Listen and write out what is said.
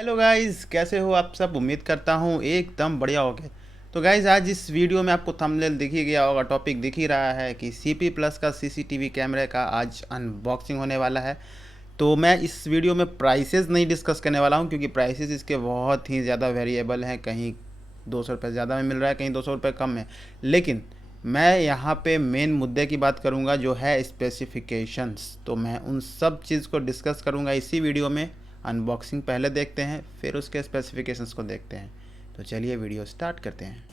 Hello guys, कैसे हो आप सब। उम्मीद करता हूँ एकदम बढ़िया होगे। तो गाइस, आज इस वीडियो में आपको थंबनेल दिख ही गया होगा, टॉपिक दिख ही रहा है कि सीपी प्लस का सीसीटीवी कैमरे का आज अनबॉक्सिंग होने वाला है। तो मैं इस वीडियो में प्राइसेस नहीं डिस्कस करने वाला हूँ, क्योंकि प्राइसेस इसके बहुत ही ज़्यादा वेरिएबल हैं। कहीं 200 रुपये ज़्यादा में मिल रहा है, कहीं 200 रुपये कम है। लेकिन मैं यहाँ पे मेन मुद्दे की बात करूँगा, जो है स्पेसिफिकेशंस। तो मैं उन सब चीज़ को डिस्कस करूँगा इसी वीडियो में। अनबॉक्सिंग पहले देखते हैं, फिर उसके स्पेसिफिकेशंस को देखते हैं। तो चलिए वीडियो स्टार्ट करते हैं।